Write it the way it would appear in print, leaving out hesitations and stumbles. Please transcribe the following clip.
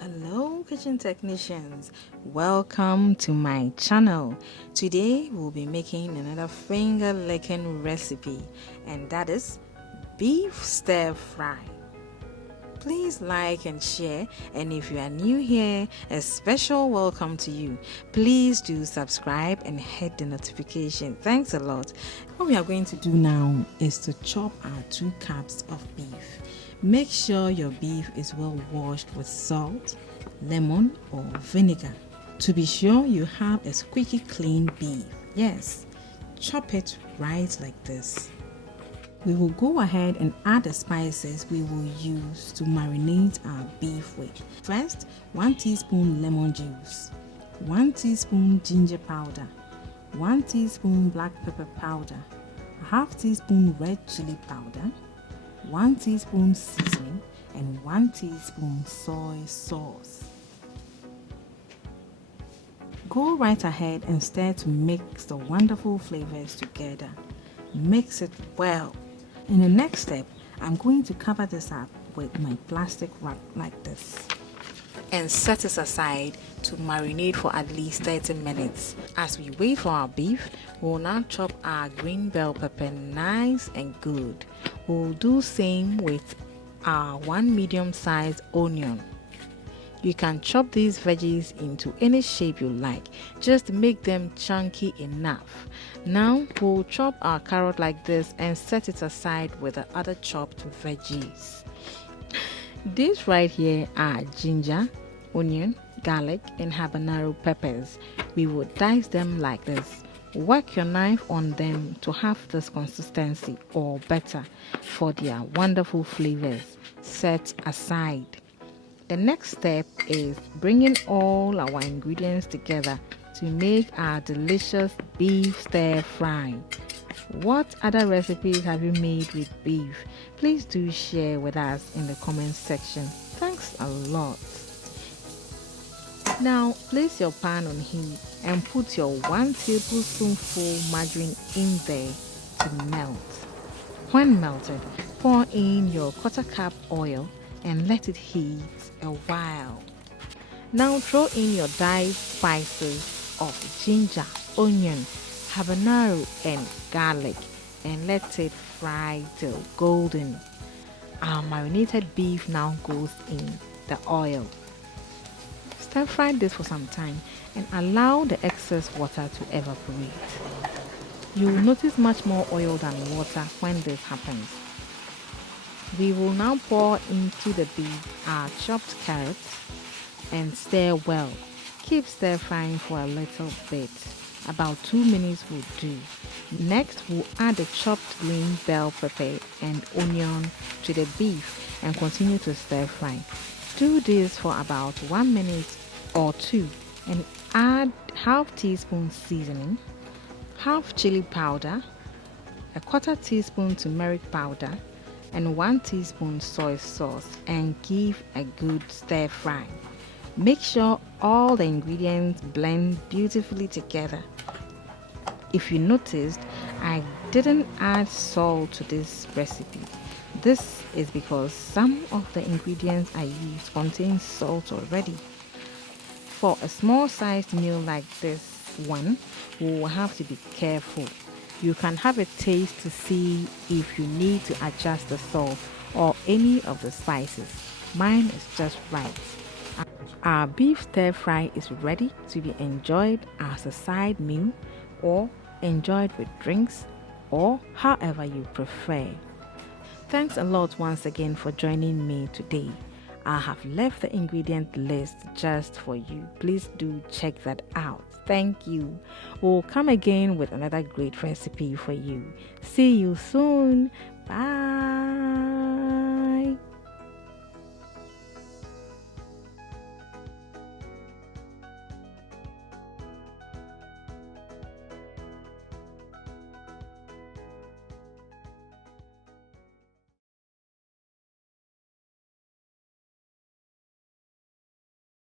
Hello kitchen technicians, welcome to my channel. Today we'll be making another finger licking recipe, and that is beef stir fry. Please like and share, and if you are new here, a special welcome to you. Please do subscribe and hit the notification. Thanks a lot. What we are going to do now is to chop our 2 cups of beef. Make sure your beef is well washed with salt, lemon or vinegar to be sure you have a squeaky clean beef. Yes, chop it right like this. We will go ahead and add the spices we will use to marinate our beef with. First, 1 teaspoon lemon juice, 1 teaspoon ginger powder, 1 teaspoon black pepper powder, a half teaspoon red chili powder, 1 teaspoon seasoning, and 1 teaspoon soy sauce. Go right ahead and stir to mix the wonderful flavors together. Mix it well. In the next step, I'm going to cover this up with my plastic wrap like this and set it aside to marinate for at least 30 minutes. As we wait for our beef, we'll now chop our green bell pepper nice and good. We'll do same with our 1 medium-sized onion. You can chop these veggies into any shape you like, just make them chunky enough. Now we'll chop our carrot like this and set it aside with the other chopped veggies. These right here are ginger, onion, garlic and habanero peppers. We will dice them like this. Work your knife on them to have this consistency or better for their wonderful flavors. Set aside. The next step is bringing all our ingredients together to make our delicious beef stir fry. What other recipes have you made with beef? Please do share with us in the comments section. Thanks a lot. Now place your pan on heat and put your 1 tablespoonful margarine in there to melt. When melted, pour in your 1/4 cup oil and let it heat a while. Now throw in your diced spices of ginger, onion, habanero and garlic and let it fry till golden. Our marinated beef now goes in the oil. Stir fry this for some time and allow the excess water to evaporate. You will notice much more oil than water when this happens. We will now pour into the beef our chopped carrots and stir well. Keep stir frying for a little bit. About 2 minutes will do. Next, we'll add the chopped green bell pepper and onion to the beef and continue to stir fry. Do this for about 1 minute or 2 and add half teaspoon seasoning, half chili powder, a 1/4 teaspoon turmeric powder, and 1 teaspoon soy sauce and give a good stir fry. Make sure all the ingredients blend beautifully together. If you noticed, I didn't add salt to this recipe. This is because some of the ingredients I used contain salt already. For a small sized meal like this one, we will have to be careful. You can have a taste to see if you need to adjust the salt or any of the spices. Mine is just right. Our beef stir fry is ready to be enjoyed as a side meal or enjoyed with drinks or however you prefer. Thanks a lot once again for joining me today. I have left the ingredient list just for you. Please do check that out. Thank you. We'll come again with another great recipe for you. See you soon. Bye.